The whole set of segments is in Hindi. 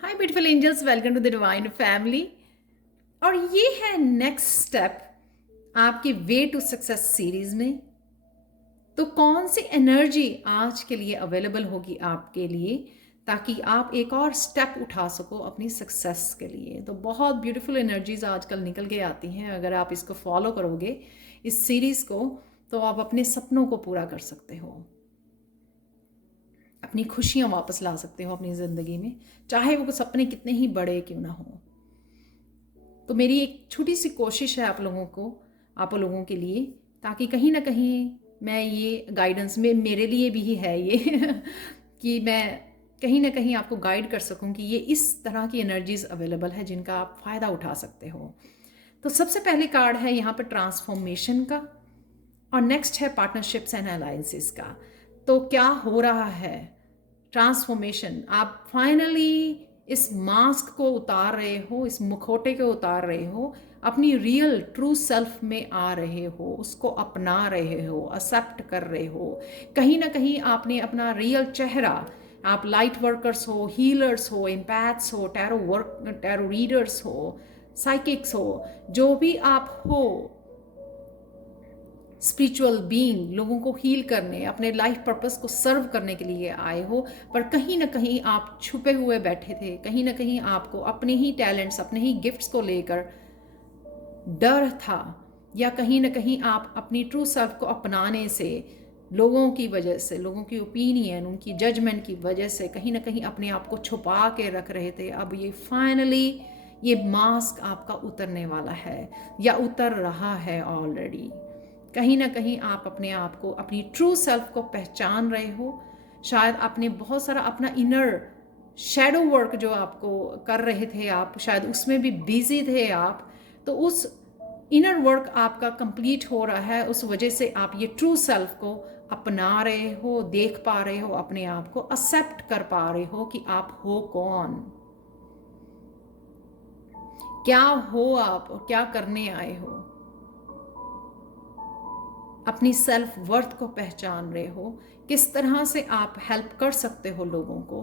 Hi beautiful angels, welcome to the divine family. और ये है नेक्स्ट स्टेप आपकी वे टू सक्सेस सीरीज में। तो कौन सी एनर्जी आज के लिए अवेलेबल होगी आपके लिए, ताकि आप एक और स्टेप उठा सको अपनी सक्सेस के लिए। तो बहुत ब्यूटीफुल एनर्जीज आजकल निकल के आती हैं। अगर आप इसको फॉलो करोगे, इस सीरीज को, तो आप अपने सपनों को पूरा कर सकते हो, अपनी खुशियाँ वापस ला सकते हो अपनी ज़िंदगी में, चाहे वो सपने कितने ही बड़े क्यों ना हो। तो मेरी एक छोटी सी कोशिश है आप लोगों के लिए, ताकि कहीं ना कहीं मैं ये गाइडेंस में मेरे लिए भी है ये कि मैं कहीं ना कहीं आपको गाइड कर सकूं कि ये इस तरह की एनर्जीज अवेलेबल है जिनका आप फ़ायदा उठा सकते हो। तो सबसे पहले कार्ड है यहाँ पर ट्रांसफॉर्मेशन का, और नेक्स्ट है पार्टनरशिप्स एंड अलायंसेस का। तो क्या हो रहा है? ट्रांसफॉर्मेशन, आप फाइनली इस मास्क को उतार रहे हो, इस मुखौटे को उतार रहे हो, अपनी रियल ट्रू सेल्फ में आ रहे हो, उसको अपना रहे हो, एक्सेप्ट कर रहे हो। कहीं ना कहीं आपने अपना रियल चेहरा, आप लाइट वर्कर्स हो, हीलर्स हो, एम्पैथ्स हो, टैरो रीडर्स हो, साइकिक्स हो, जो भी आप हो, स्पिरिचुअल बीइंग, लोगों को हील करने, अपने लाइफ पर्पस को सर्व करने के लिए आए हो। पर कहीं ना कहीं आप छुपे हुए बैठे थे, कहीं ना कहीं आपको अपने ही टैलेंट्स, अपने ही गिफ्ट्स को लेकर डर था, या कहीं ना कहीं आप अपनी ट्रू सेल्फ को अपनाने से, लोगों की वजह से, लोगों की ओपिनियन, उनकी जजमेंट की वजह से कहीं ना कहीं अपने आप को छुपा के रख रहे थे। अब ये फाइनली ये मास्क आपका उतरने वाला है, या उतर रहा है ऑलरेडी। कहीं ना कहीं आप अपने आप को, अपनी ट्रू सेल्फ को पहचान रहे हो। शायद आपने बहुत सारा अपना इनर शैडो वर्क जो आपको कर रहे थे, आप शायद उसमें भी बिजी थे आप। तो उस इनर वर्क आपका कंप्लीट हो रहा है, उस वजह से आप ये ट्रू सेल्फ को अपना रहे हो, देख पा रहे हो, अपने आप को एक्सेप्ट कर पा रहे हो कि आप हो कौन, क्या हो आप, और क्या करने आए हो। अपनी सेल्फ वर्थ को पहचान रहे हो, किस तरह से आप हेल्प कर सकते हो लोगों को,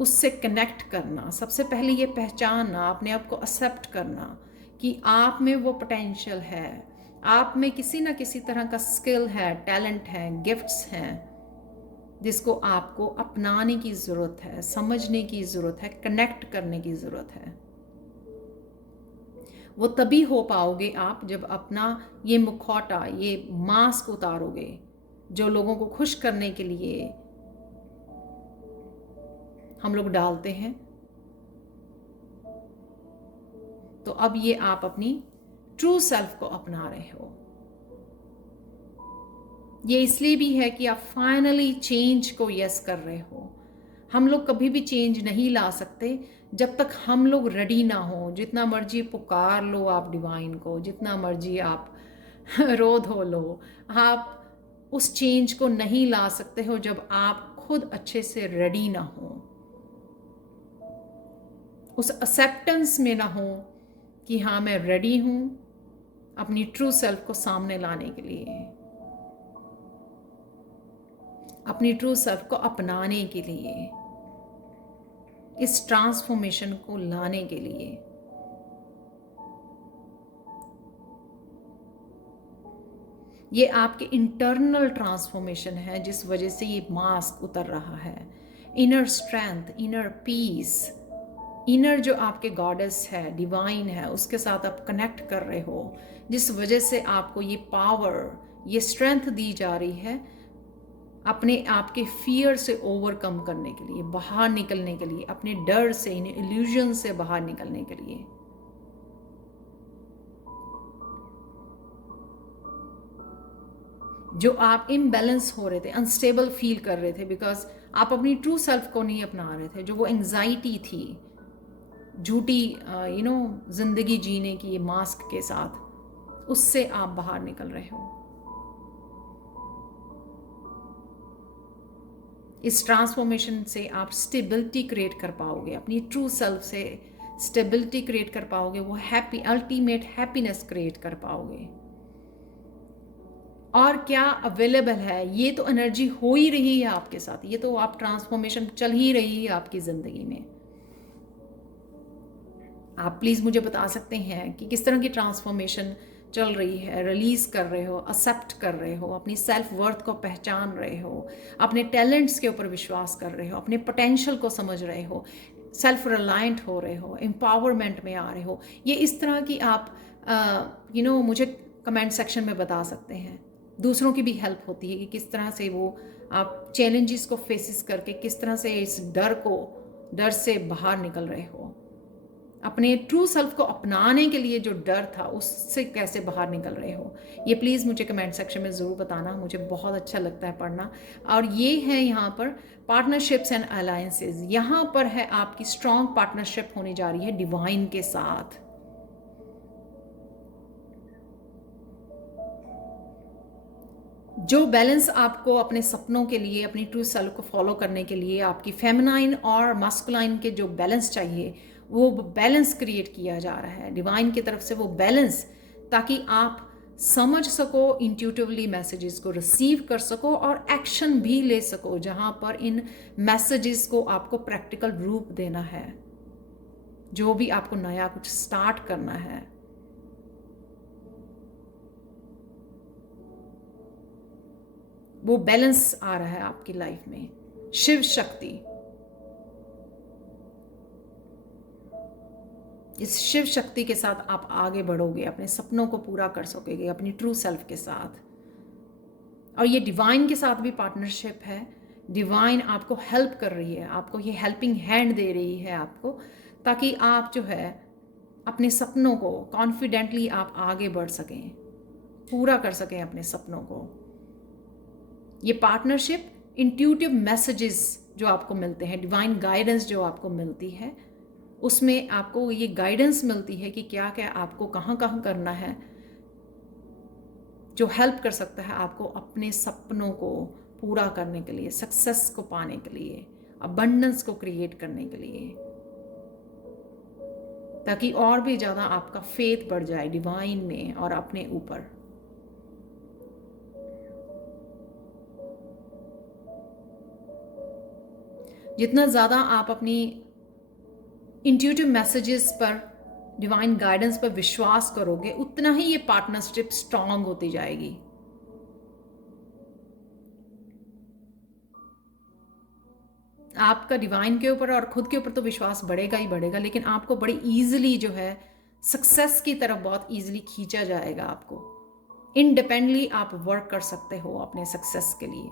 उससे कनेक्ट करना। सबसे पहले ये पहचानना, अपने आप को एक्सेप्ट करना कि आप में वो पोटेंशियल है, आप में किसी ना किसी तरह का स्किल है, टैलेंट है, गिफ्ट्स हैं, जिसको आपको अपनाने की ज़रूरत है, समझने की ज़रूरत है, कनेक्ट करने की ज़रूरत है। वो तभी हो पाओगे आप जब अपना ये मुखौटा, ये मास्क उतारोगे, जो लोगों को खुश करने के लिए हम लोग डालते हैं। तो अब ये आप अपनी ट्रू सेल्फ को अपना रहे हो। ये इसलिए भी है कि आप फाइनली चेंज को यस कर रहे हो। हम लोग कभी भी चेंज नहीं ला सकते जब तक हम लोग रेडी ना हो। जितना मर्जी पुकार लो आप डिवाइन को, जितना मर्जी आप रो धो लो, आप उस चेंज को नहीं ला सकते हो जब आप खुद अच्छे से रेडी ना हो, उस एक्सेप्टेंस में ना हो कि हाँ मैं रेडी हूँ अपनी ट्रू सेल्फ को सामने लाने के लिए, अपनी ट्रू सेल्फ को अपनाने के लिए, इस ट्रांसफॉर्मेशन को लाने के लिए। ये आपके इंटरनल ट्रांसफॉर्मेशन है जिस वजह से ये मास्क उतर रहा है। Inner strength, inner peace, inner जो आपके गॉडेस है, डिवाइन है, उसके साथ आप कनेक्ट कर रहे हो, जिस वजह से आपको ये पावर, ये स्ट्रेंथ दी जा रही है अपने आप के फियर से ओवरकम करने के लिए, बाहर निकलने के लिए, अपने डर से, इन इल्यूजन से बाहर निकलने के लिए। जो आप इम्बैलेंस हो रहे थे, अनस्टेबल फील कर रहे थे, बिकॉज आप अपनी ट्रू सेल्फ को नहीं अपना रहे थे, जो वो एंग्जाइटी थी, झूठी जिंदगी जीने की मास्क के साथ, उससे आप बाहर निकल रहे हो। इस ट्रांसफॉर्मेशन से आप स्टेबिलिटी क्रिएट कर पाओगे, अपनी ट्रू सेल्फ से स्टेबिलिटी क्रिएट कर पाओगे, वो हैप्पी, अल्टीमेट हैप्पीनेस क्रिएट कर पाओगे। और क्या अवेलेबल है, ये तो एनर्जी हो ही रही है आपके साथ, ये तो आप ट्रांसफॉर्मेशन चल ही रही है आपकी ज़िंदगी में। आप प्लीज़ मुझे बता सकते हैं कि किस तरह की ट्रांसफॉर्मेशन चल रही है, रिलीज़ कर रहे हो, एक्सेप्ट कर रहे हो, अपनी सेल्फ वर्थ को पहचान रहे हो, अपने टैलेंट्स के ऊपर विश्वास कर रहे हो, अपने पोटेंशियल को समझ रहे हो, सेल्फ रिलायंट हो रहे हो, एम्पावरमेंट में आ रहे हो। ये इस तरह की आप मुझे कमेंट सेक्शन में बता सकते हैं। दूसरों की भी हेल्प होती है कि किस तरह से वो आप चैलेंजेस को फेसिस करके किस तरह से इस डर से बाहर निकल रहे हो, अपने ट्रू सेल्फ को अपनाने के लिए जो डर था उससे कैसे बाहर निकल रहे हो। ये प्लीज़ मुझे कमेंट सेक्शन में ज़रूर बताना, मुझे बहुत अच्छा लगता है पढ़ना। और ये है यहाँ पर पार्टनरशिप्स एंड अलायंसेस, यहाँ पर है आपकी स्ट्रॉन्ग पार्टनरशिप होने जा रही है डिवाइन के साथ। जो बैलेंस आपको अपने सपनों के लिए, अपनी ट्रू सेल्फ को फॉलो करने के लिए, आपकी फेमिनाइन और मास्कुलाइन के जो बैलेंस चाहिए, वो बैलेंस क्रिएट किया जा रहा है डिवाइन की तरफ से, वो बैलेंस, ताकि आप समझ सको, इंट्यूटिवली मैसेजेस को रिसीव कर सको और एक्शन भी ले सको, जहाँ पर इन मैसेजेस को आपको प्रैक्टिकल रूप देना है। जो भी आपको नया कुछ स्टार्ट करना है, वो बैलेंस आ रहा है आपकी लाइफ में। शिव शक्ति, इस शिव शक्ति के साथ आप आगे बढ़ोगे, अपने सपनों को पूरा कर सकोगे अपनी ट्रू सेल्फ के साथ। और ये डिवाइन के साथ भी पार्टनरशिप है। डिवाइन आपको हेल्प कर रही है, आपको ये हेल्पिंग हैंड दे रही है आपको, ताकि आप जो है अपने सपनों को कॉन्फिडेंटली आप आगे बढ़ सकें, पूरा कर सकें अपने सपनों को। ये पार्टनरशिप, इंट्यूटिव मैसेजेस जो आपको मिलते हैं, डिवाइन गाइडेंस जो आपको मिलती है, उसमें आपको ये गाइडेंस मिलती है कि क्या क्या आपको कहाँ कहाँ करना है, जो हेल्प कर सकता है आपको अपने सपनों को पूरा करने के लिए, सक्सेस को पाने के लिए, अबंडेंस को क्रिएट करने के लिए, ताकि और भी ज़्यादा आपका फेथ बढ़ जाए डिवाइन में और अपने ऊपर। जितना ज़्यादा आप अपनी इंट्यूटिव मैसेजेस पर, डिवाइन गाइडेंस पर विश्वास करोगे, उतना ही ये पार्टनरशिप स्ट्रांग होती जाएगी। आपका डिवाइन के ऊपर और खुद के ऊपर तो विश्वास बढ़ेगा ही बढ़ेगा, लेकिन आपको बड़ी ईजिली जो है सक्सेस की तरफ बहुत ईजिली खींचा जाएगा। आपको इंडिपेंडेंटली आप वर्क कर सकते हो अपने सक्सेस के लिए,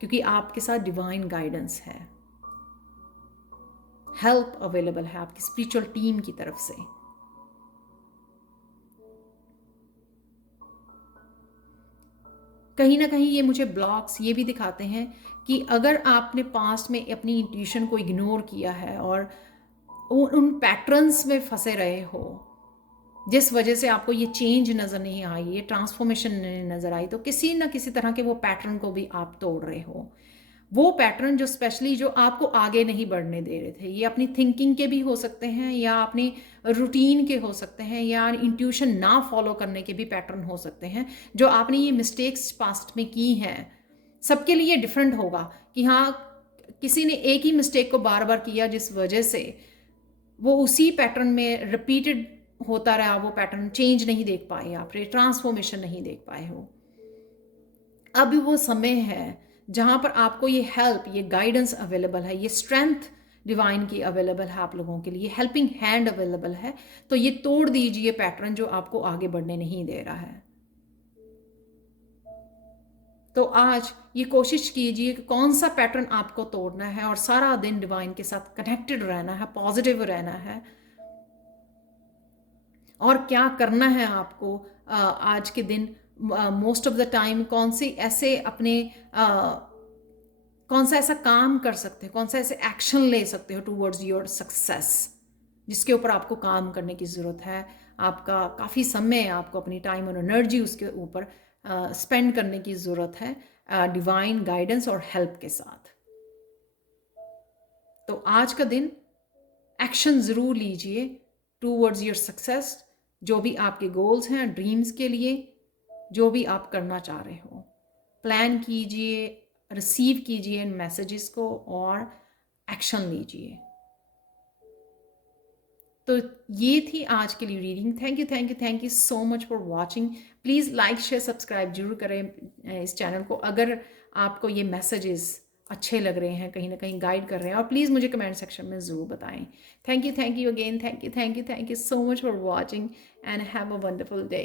क्योंकि आपके साथ डिवाइन गाइडेंस है, हेल्प अवेलेबल है आपकी स्पिरिचुअल टीम की तरफ से। कहीं ना कहीं ये मुझे ब्लॉक्स ये भी दिखाते हैं कि अगर आपने पास्ट में अपनी इंट्यूशन को इग्नोर किया है और उन पैटर्न्स में फंसे रहे हो, जिस वजह से आपको ये चेंज नज़र नहीं आई, ये ट्रांसफॉर्मेशन नहीं नज़र आई, तो किसी ना किसी तरह के वो पैटर्न को भी आप तोड़ रहे हो। वो पैटर्न जो स्पेशली जो आपको आगे नहीं बढ़ने दे रहे थे, ये अपनी थिंकिंग के भी हो सकते हैं, या अपनी रूटीन के हो सकते हैं, या इंट्यूशन ना फॉलो करने के भी पैटर्न हो सकते हैं, जो आपने ये मिस्टेक्स पास्ट में की हैं। सबके लिए डिफरेंट होगा कि हाँ, किसी ने एक ही मिस्टेक को बार बार किया, जिस वजह से वो उसी पैटर्न में रिपीटेड होता रहा, वो पैटर्न चेंज नहीं देख पाए, आप ट्रांसफॉर्मेशन नहीं देख पाए हो। अभी वो समय है जहाँ पर आपको ये हेल्प, ये गाइडेंस अवेलेबल है, ये स्ट्रेंथ डिवाइन की अवेलेबल है आप लोगों के लिए, हेल्पिंग हैंड अवेलेबल है। तो ये तोड़ दीजिए पैटर्न जो आपको आगे बढ़ने नहीं दे रहा है। तो आज ये कोशिश कीजिए कि कौन सा पैटर्न आपको तोड़ना है, और सारा दिन डिवाइन के साथ कनेक्टेड रहना है, पॉजिटिव रहना है, और क्या करना है आपको आज के दिन। मोस्ट ऑफ द टाइम कौन सा ऐसा काम कर सकते हो, कौन सा ऐसे एक्शन ले सकते हो टूवर्ड्स योर सक्सेस, जिसके ऊपर आपको काम करने की ज़रूरत है। आपका काफ़ी समय, आपको अपनी टाइम और एनर्जी उसके ऊपर स्पेंड करने की ज़रूरत है डिवाइन गाइडेंस और हेल्प के साथ। तो आज का दिन एक्शन ज़रूर लीजिए टूवर्ड्स योर सक्सेस, जो भी आपके गोल्स हैं, ड्रीम्स के लिए। जो भी आप करना चाह रहे हो। प्लान कीजिए, रिसीव कीजिए इन मैसेजेस को और एक्शन लीजिए। तो ये थी आज के लिए reading. Thank you so much for watching. Please like share subscribe जरूर करें इस चैनल को अगर आपको ये मैसेजेस अच्छे लग रहे हैं, कहीं ना कहीं गाइड कर रहे हैं, और प्लीज़ मुझे कमेंट सेक्शन में ज़रूर बताएं। Thank you again, thank you so much for watching and have a wonderful day.